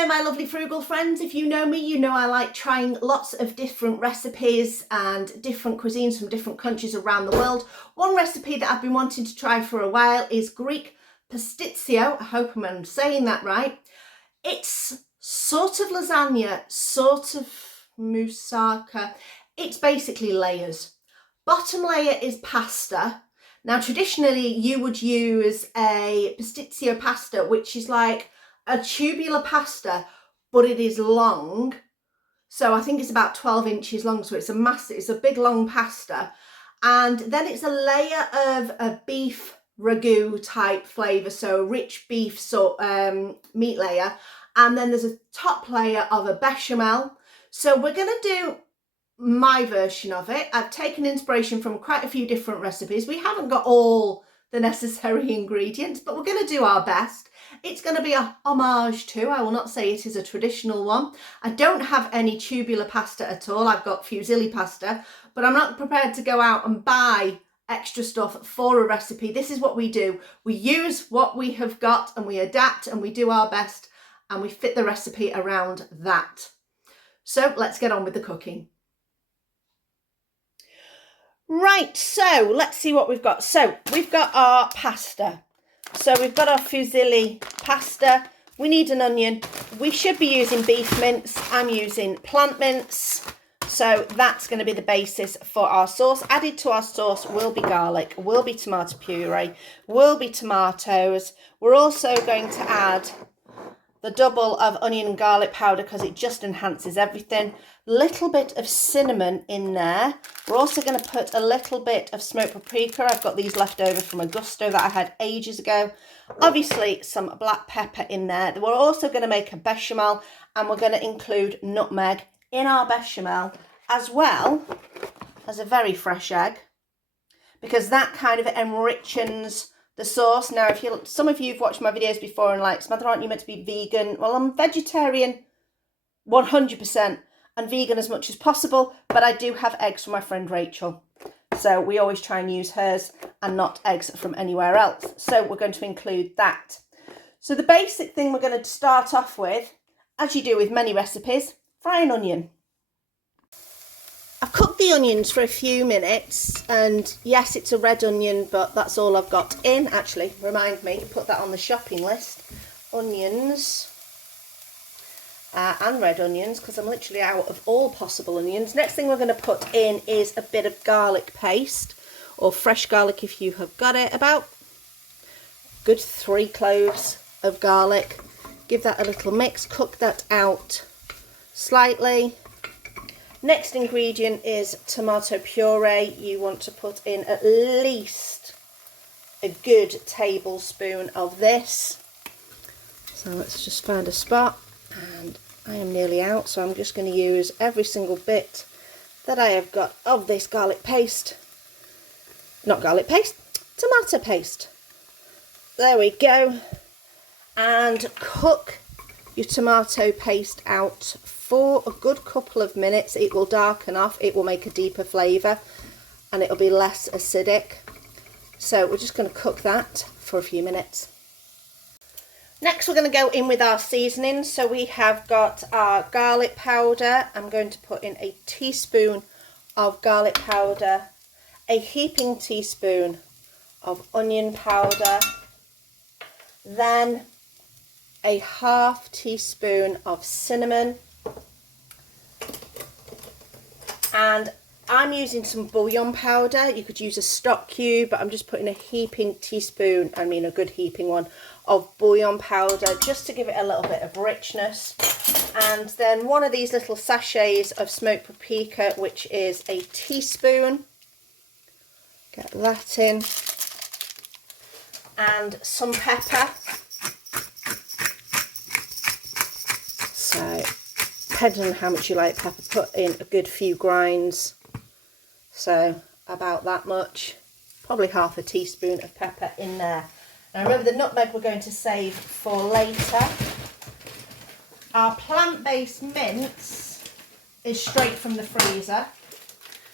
there, my lovely frugal friends. If you know me, you know I like trying lots of different recipes and different cuisines from different countries around the world. One recipe that I've been wanting to try for a while is Greek Pastitsio. I hope I'm saying that right. It's sort of lasagna, sort of moussaka. It's basically layers. Bottom layer is pasta. Now, traditionally, you would use a Pastitsio pasta, which is like a tubular pasta, but it is long. So I think it's about 12 inches long. So it's a big long pasta. And then it's a layer of a beef ragu type flavour. So rich beef meat layer. And then there's a top layer of a bechamel. So we're going to do my version of it. I've taken inspiration from quite a few different recipes. We haven't got all the necessary ingredients, but we're going to do our best. It's going to be a homage to, I will not say it is a traditional one. I don't have any tubular pasta at all. I've got fusilli pasta, but I'm not prepared to go out and buy extra stuff for a recipe. This is what we do. We use what we have got and we adapt and we do our best and we fit the recipe around that. So let's get on with the cooking. Right, so let's see what we've got. So we've got our pasta. So we've got our fusilli pasta. We need an onion. We should be using beef mince. I'm using plant mince. So that's going to be the basis for our sauce. Added to our sauce will be garlic, will be tomato puree, will be tomatoes. We're also going to add the double of onion and garlic powder because it just enhances everything. Little bit of cinnamon in there. We're also going to put a little bit of smoked paprika. I've got these left over from a gusto that I had ages ago. Obviously some black pepper in there. We're also going to make a bechamel and we're going to include nutmeg in our bechamel as well as a very fresh egg because that kind of enriches the sauce. Now, some of you have watched my videos before and like, Samantha, aren't you meant to be vegan? Well, I'm vegetarian 100% and vegan as much as possible, but I do have eggs from my friend Rachel. So we always try and use hers and not eggs from anywhere else. So we're going to include that. So the basic thing we're going to start off with, as you do with many recipes, fry an onion. I've cooked the onions for a few minutes and yes, it's a red onion, but that's all I've got in. Actually, remind me, put that on the shopping list. Onions and red onions because I'm literally out of all possible onions. Next thing we're going to put in is a bit of garlic paste or fresh garlic if you have got it. About good 3 cloves of garlic. Give that a little mix, cook that out slightly. Next ingredient is tomato puree. You want to put in at least a good tablespoon of this. So let's just find a spot, and I am nearly out, so I'm just going to use every single bit that I have got of this garlic paste. Not garlic paste, tomato paste. There we go. And cook your tomato paste out for a good couple of minutes. It will darken off, it will make a deeper flavour and it'll be less acidic. So we're just going to cook that for a few minutes. Next we're going to go in with our seasonings. So we have got our garlic powder. I'm going to put in a teaspoon of garlic powder, a heaping teaspoon of onion powder, then a half teaspoon of cinnamon, and I'm using some bouillon powder. You could use a stock cube, but I'm just putting a heaping teaspoon, I mean a good heaping one, of bouillon powder just to give it a little bit of richness. And then one of these little sachets of smoked paprika, which is a teaspoon. Get that in. And some pepper. So depending on how much you like pepper, put in a good few grinds. So about that much, probably half a teaspoon of pepper in there. Now remember, the nutmeg we're going to save for later. Our plant-based mince is straight from the freezer,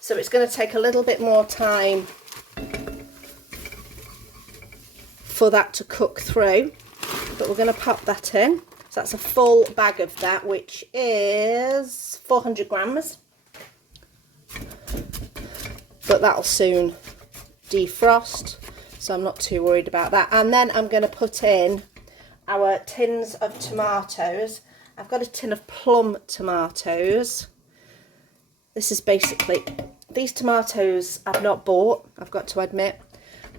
so it's going to take a little bit more time for that to cook through, but we're going to pop that in. So that's a full bag of that, which is 400 grams. But that'll soon defrost, so I'm not too worried about that. And then I'm going to put in our tins of tomatoes. I've got a tin of plum tomatoes. This is basically, these tomatoes I've not bought, I've got to admit.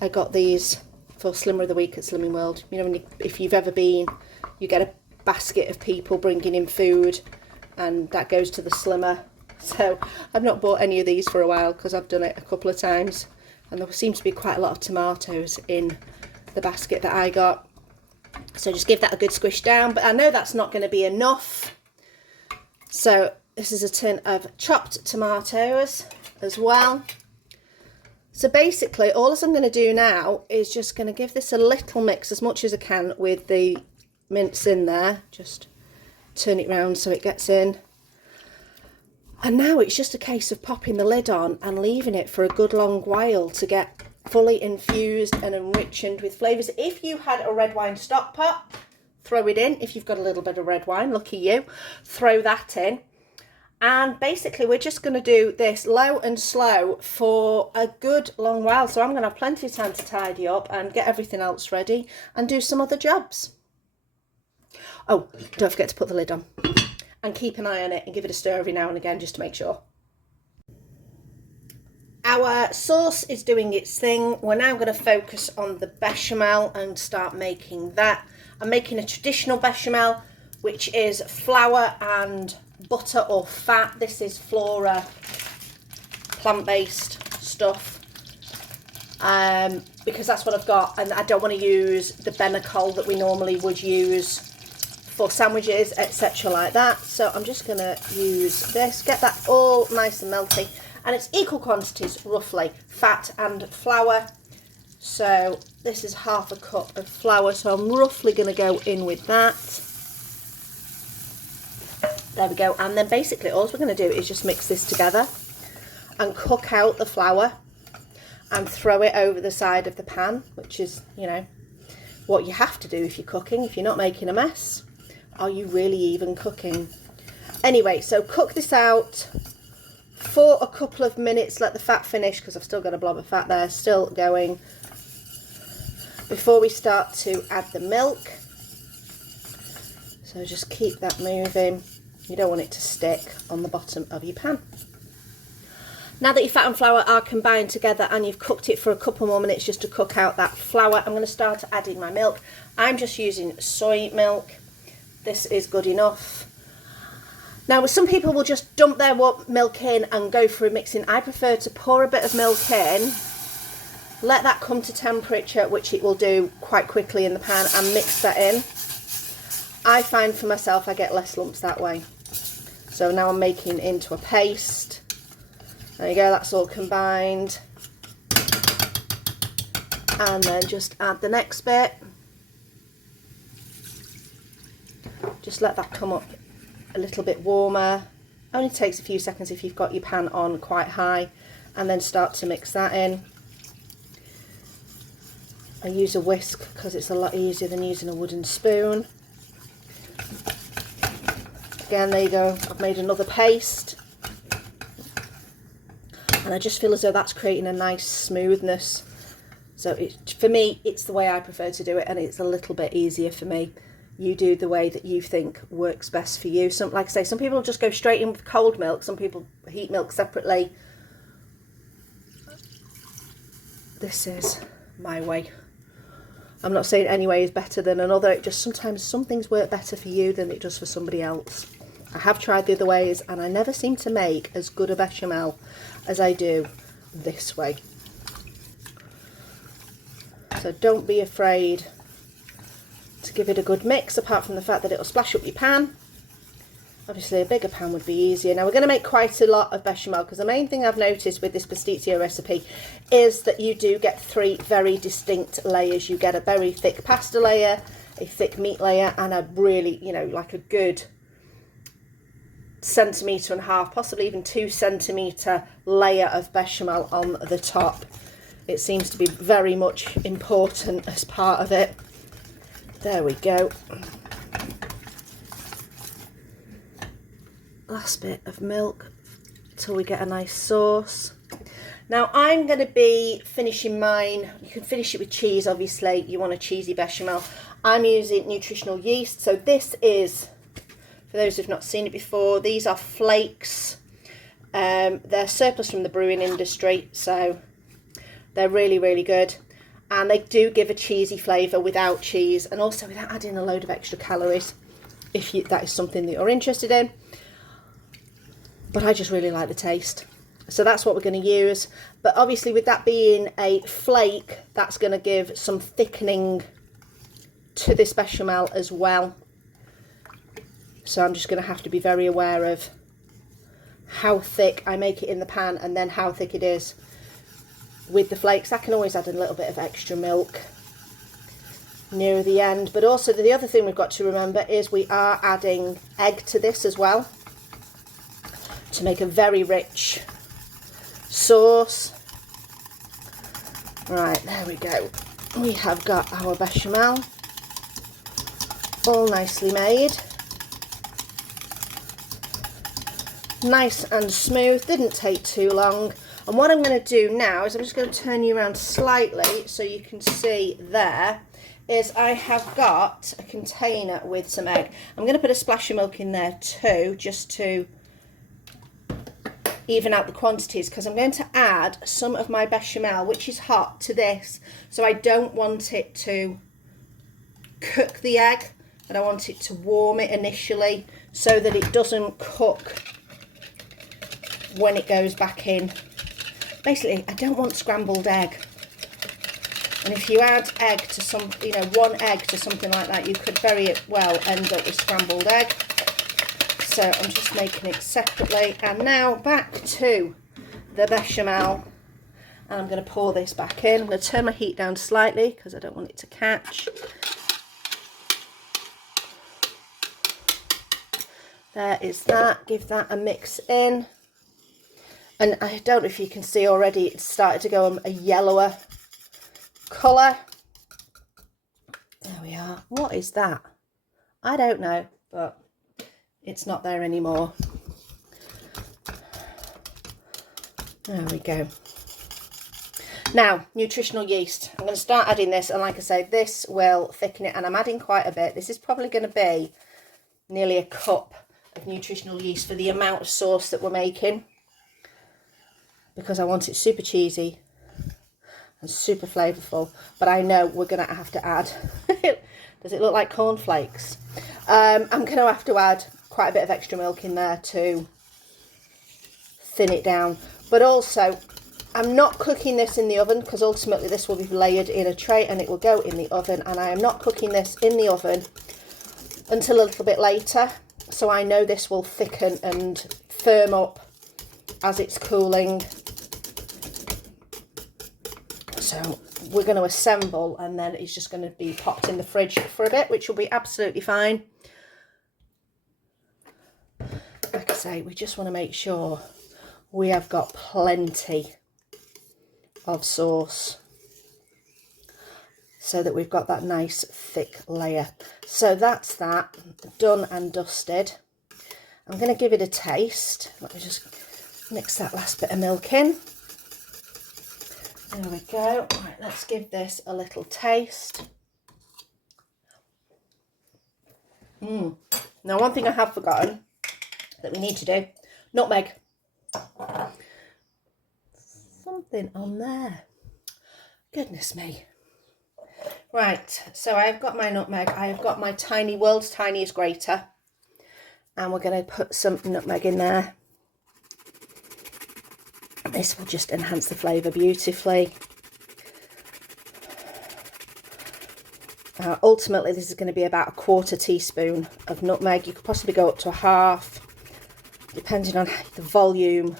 I got these for Slimmer of the Week at Slimming World. You know, when if you've ever been, you get a basket of people bringing in food, and that goes to the Slimmer. So I've not bought any of these for a while because I've done it a couple of times, and there seems to be quite a lot of tomatoes in the basket that I got. So just give that a good squish down, but I know that's not going to be enough. So this is a tin of chopped tomatoes as well. So basically all I'm going to do now is just going to give this a little mix, as much as I can, with the mince in there. Just turn it round so it gets in. And now it's just a case of popping the lid on and leaving it for a good long while to get fully infused and enriched with flavours. If you had a red wine stock pot, throw it in. If you've got a little bit of red wine, lucky you, throw that in. And basically we're just going to do this low and slow for a good long while. So I'm going to have plenty of time to tidy up and get everything else ready and do some other jobs. Oh, don't forget to put the lid on. And keep an eye on it and give it a stir every now and again just to make sure. Our sauce is doing its thing. We're now going to focus on the bechamel and start making that. I'm making a traditional bechamel, which is flour and butter or fat. This is Flora plant-based stuff, because that's what I've got, and I don't want to use the béchamel that we normally would use for sandwiches, etc. like that. So I'm just going to use this, get that all nice and melty, and it's equal quantities roughly, fat and flour. So this is half a cup of flour, so I'm roughly going to go in with that. There we go. And then basically all we're going to do is just mix this together and cook out the flour and throw it over the side of the pan, which is, you know, what you have to do if you're cooking. If you're not making a mess, are you really even cooking? Anyway, so cook this out for a couple of minutes, let the fat finish, because I've still got a blob of fat there still going, before we start to add the milk. So just keep that moving. You don't want it to stick on the bottom of your pan. Now that your fat and flour are combined together and you've cooked it for a couple more minutes just to cook out that flour, I'm going to start adding my milk. I'm just using soy milk. This is good enough. Now, some people will just dump their milk in and go through mixing. I prefer to pour a bit of milk in, let that come to temperature, which it will do quite quickly in the pan, and mix that in. I find for myself I get less lumps that way. So now I'm making into a paste. There you go, that's all combined. And then just add the next bit. Just let that come up a little bit warmer. Only takes a few seconds if you've got your pan on quite high, and then start to mix that in. I use a whisk because it's a lot easier than using a wooden spoon. Again, there you go, I've made another paste. And I just feel as though that's creating a nice smoothness. So for me, it's the way I prefer to do it, and it's a little bit easier for me. You do the way that you think works best for you. Like I say, some people just go straight in with cold milk. Some people heat milk separately. This is my way. I'm not saying any way is better than another. It just sometimes some things work better for you than it does for somebody else. I have tried the other ways and I never seem to make as good a bechamel as I do this way. So don't be afraid to give it a good mix, apart from the fact that it'll splash up your pan. Obviously a bigger pan would be easier. Now we're going to make quite a lot of bechamel, because the main thing I've noticed with this Pastitsio recipe is that you do get 3 very distinct layers. You get a very thick pasta layer, a thick meat layer, and a really, you know, like a good 1.5 centimetres, possibly even 2 centimetre layer of bechamel on the top. It seems to be very much important as part of it. There we go. last bit of milk till we get a nice sauce. Now I'm going to be finishing mine. You can finish it with cheese, obviously. You want a cheesy bechamel. I'm using nutritional yeast. So this is, for those who've not seen it before, these are flakes. They're surplus from the brewing industry, so they're really, really good. And they do give a cheesy flavour without cheese, and also without adding a load of extra calories, if that is something that you're interested in. But I just really like the taste. So that's what we're going to use. But obviously with that being a flake, that's going to give some thickening to this bechamel as well. So I'm just going to have to be very aware of how thick I make it in the pan, and then how thick it is with the flakes. I can always add a little bit of extra milk near the end. But also the other thing we've got to remember is we are adding egg to this as well, to make a very rich sauce. Right, there we go. We have got our bechamel all nicely made. Nice and smooth, didn't take too long. And what I'm going to do now is I'm just going to turn you around slightly so you can see there, is I have got a container with some egg. I'm going to put a splash of milk in there too, just to even out the quantities, because I'm going to add some of my bechamel, which is hot, to this. So I don't want it to cook the egg, but I want it to warm it initially so that it doesn't cook when it goes back in. Basically, I don't want scrambled egg. And if you add egg to some, you know, one egg to something like that, you could very well end up with scrambled egg. So I'm just making it separately. And now back to the bechamel. And I'm going to pour this back in. I'm going to turn my heat down slightly because I don't want it to catch. There is that. Give that a mix in. And I don't know if you can see already, it's started to go a yellower colour. There we are. What is that? I don't know, but it's not there anymore. There we go. Now, nutritional yeast. I'm going to start adding this, and like I say, this will thicken it, and I'm adding quite a bit. This is probably going to be nearly a cup of nutritional yeast for the amount of sauce that we're making, because I want it super cheesy and super flavourful. But I know we're going to have to add, does it look like cornflakes? I'm going to have to add quite a bit of extra milk in there to thin it down. But also, I'm not cooking this in the oven, because ultimately this will be layered in a tray and it will go in the oven. And I am not cooking this in the oven until a little bit later. So I know this will thicken and firm up as it's cooling. So we're going to assemble, and then it's just going to be popped in the fridge for a bit, which will be absolutely fine. Like I say, we just want to make sure we have got plenty of sauce so that we've got that nice thick layer. So that's that done and dusted. I'm going to give it a taste. Let me just mix that last bit of milk in. There we go. Right, let's give this a little taste. Now, one thing I have forgotten that we need to do, nutmeg. Something on there. Goodness me. Right, so I've got my nutmeg. I've got my world's tiniest grater. And we're going to put some nutmeg in there. This will just enhance the flavour beautifully. Ultimately, this is going to be about a 1/4 teaspoon of nutmeg. You could possibly go up to a half, depending on the volume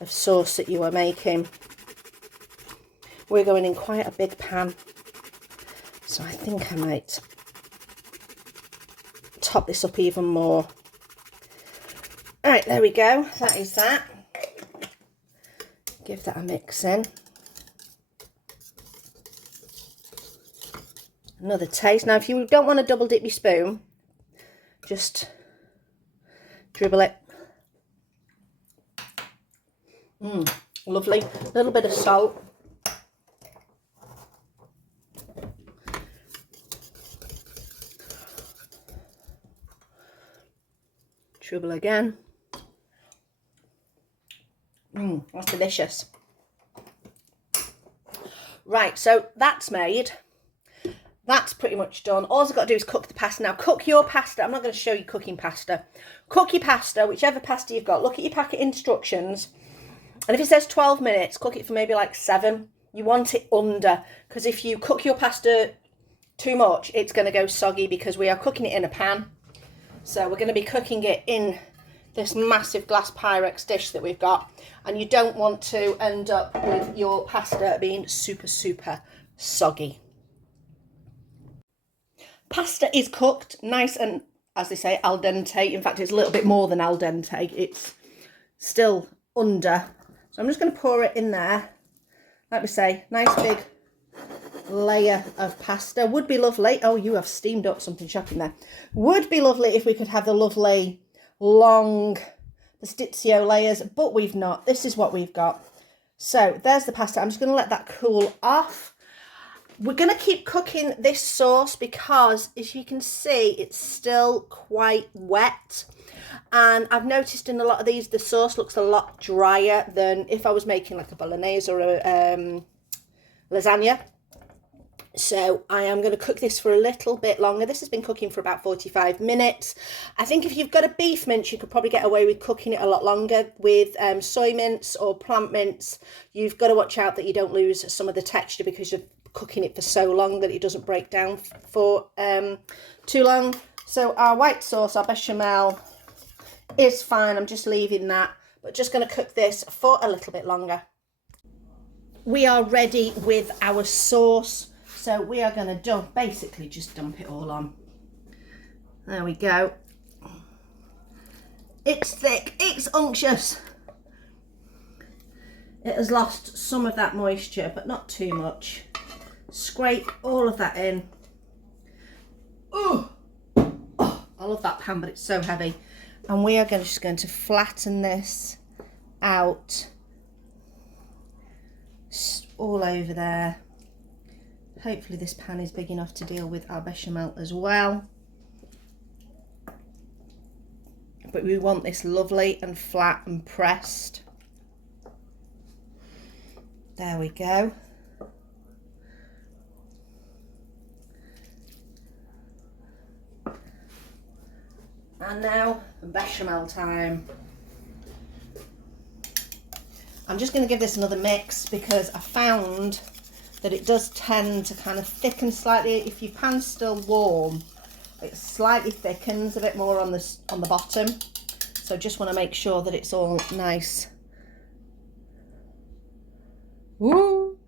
of sauce that you are making. We're going in quite a big pan, so I think I might top this up even more. All right, there we go. That is that. Give that a mix in. Another taste. Now, if you don't want to double dip your spoon, just dribble it Lovely. A little bit of salt. Trouble again. That's delicious. Right, so that's made. That's pretty much done. All I've got to do is cook the pasta. Now, cook your pasta. I'm not going to show you cooking pasta. Cook your pasta, whichever pasta you've got. Look at your packet instructions. And if it says 12 minutes, cook it for maybe like 7. You want it under, because if you cook your pasta too much, it's going to go soggy, because we are cooking it in a pan. So we're going to be cooking it in this massive glass Pyrex dish that we've got. And you don't want to end up with your pasta being super, super soggy. Pasta is cooked nice and, as they say, al dente. In fact, it's a little bit more than al dente. It's still under. So I'm just going to pour it in there. Like we say, nice big layer of pasta. Would be lovely. Oh, you have steamed up something shocking there. Would be lovely if we could have the lovely long Pastitsio layers, but we've not. This is what we've got. So there's the pasta. I'm just going to let that cool off. We're going to keep cooking this sauce because, as you can see, it's still quite wet. And I've noticed in a lot of these, the sauce looks a lot drier than if I was making like a bolognese or a lasagna. So I am going to cook this for a little bit longer. This has been cooking for about 45 minutes. I think if you've got a beef mince, you could probably get away with cooking it a lot longer. With soy mince or plant mince, you've got to watch out that you don't lose some of the texture because you're cooking it for so long that it doesn't break down for too long. So our white sauce, our bechamel, is fine. I'm just leaving that, but just going to cook this for a little bit longer. We are ready with our sauce. So we are going to basically just dump it all on. There we go. It's thick, it's unctuous. It has lost some of that moisture, but not too much. Scrape all of that in. Oh, I love that pan, but it's so heavy. And we are just going to flatten this out all over there. Hopefully this pan is big enough to deal with our bechamel as well. But we want this lovely and flat and pressed. There we go. And now bechamel time. I'm just going to give this another mix because I found that it does tend to kind of thicken slightly. If your pan's still warm, it slightly thickens a bit more on the bottom. So just want to make sure that it's all nice. Woo!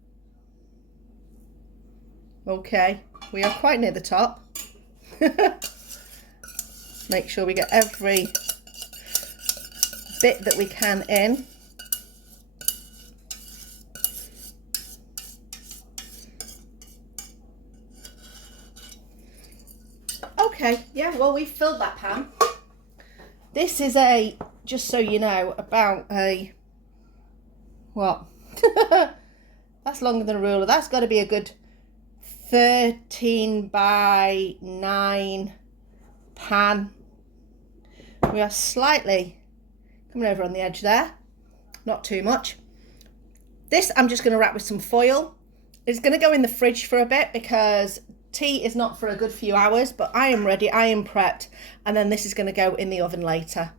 Okay, we are quite near the top. Make sure we get every bit that we can in. Okay, yeah, well, we've filled that pan. This is just so you know, about what? That's longer than a ruler. That's got to be a good 13 by 9 pan. We are slightly coming over on the edge there. Not too much. This I'm just going to wrap with some foil. It's going to go in the fridge for a bit because tea is not for a good few hours, but I am ready, I am prepped, and then this is going to go in the oven later.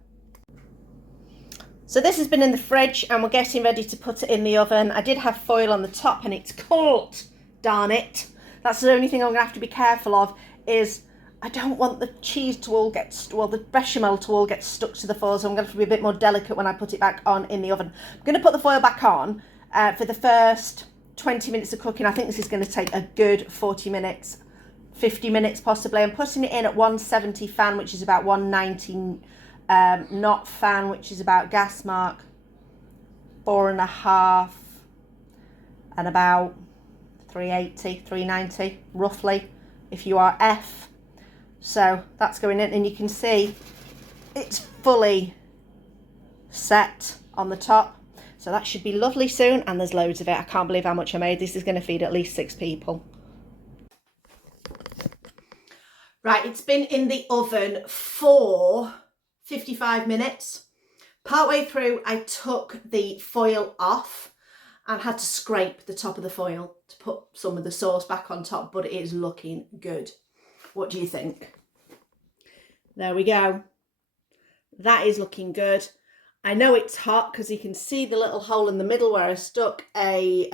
So this has been in the fridge and we're getting ready to put it in the oven. I did have foil on the top and it's caught, darn it. That's the only thing I'm going to have to be careful of, is I don't want the cheese to all get, well, the bechamel to all get stuck to the foil, so I'm going to have to be a bit more delicate when I put it back on in the oven. I'm going to put the foil back on for the first 20 minutes of cooking. I think this is going to take a good 40 minutes, 50 minutes possibly. I'm putting it in at 170 fan, which is about 190 knot fan, which is about gas mark 4.5, and about 380, 390 roughly if you are F. So that's going in, and you can see it's fully set on the top. So that should be lovely soon, and there's loads of it. I can't believe how much I made. This is going to feed at least 6 people. Right, it's been in the oven for 55 minutes. Partway through, I took the foil off and had to scrape the top of the foil to put some of the sauce back on top, but it is looking good. What do you think? There we go. That is looking good. I know it's hot because you can see the little hole in the middle where I stuck a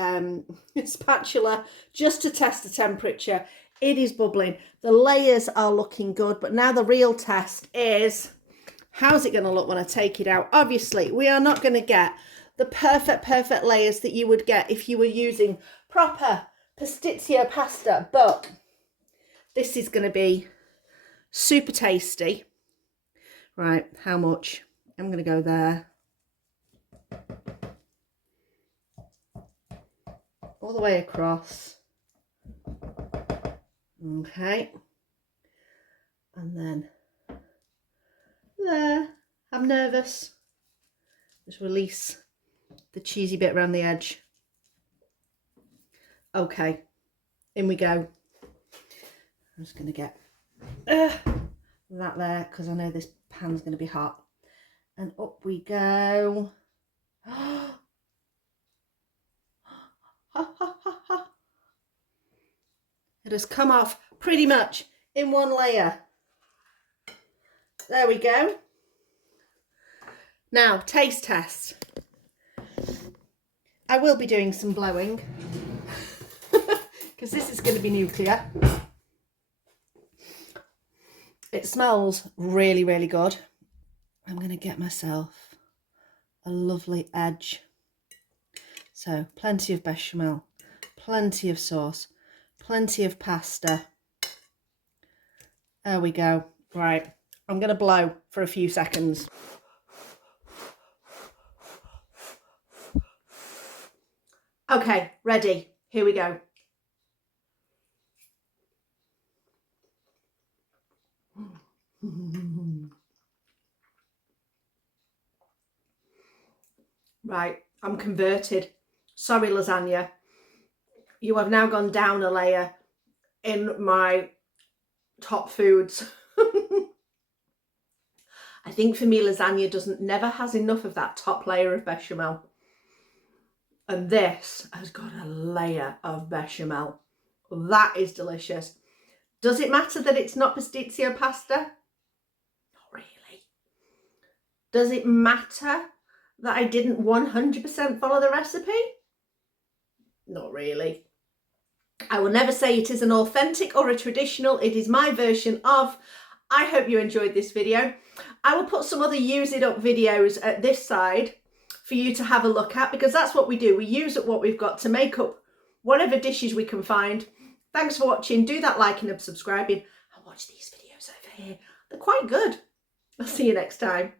spatula just to test the temperature. It is bubbling. The layers are looking good, but now the real test is, how's it going to look when I take it out? Obviously, we are not going to get the perfect layers that you would get if you were using proper Pastitsio pasta, but this is going to be super tasty. Right, how much? I'm going to go there. All the way across. Okay. And then there. I'm nervous. Just release the cheesy bit around the edge. Okay. In we go. I'm just going to get that there because I know this pan's going to be hot. And up we go. It has come off pretty much in one layer. There we go. Now, taste test. I will be doing some blowing because this is going to be nuclear. It smells really, really good. I'm going to get myself a lovely edge. So plenty of bechamel, plenty of sauce, plenty of pasta. There we go. Right, I'm going to blow for a few seconds. Okay, ready. Here we go. Right, I'm converted. Sorry, lasagna. You have now gone down a layer in my top foods. I think for me, lasagna never has enough of that top layer of bechamel. And this has got a layer of bechamel. That is delicious. Does it matter that it's not Pastitsio pasta? Not really. Does it matter that I didn't 100% follow the recipe? Not really. I will never say it is an authentic or a traditional. It is my version of. I hope you enjoyed this video. I will put some other use it up videos at this side for you to have a look at, because that's what we do. We use up what we've got to make up whatever dishes we can find. Thanks for watching. Do that liking and subscribing, and watch these videos over here. They're quite good. I'll see you next time.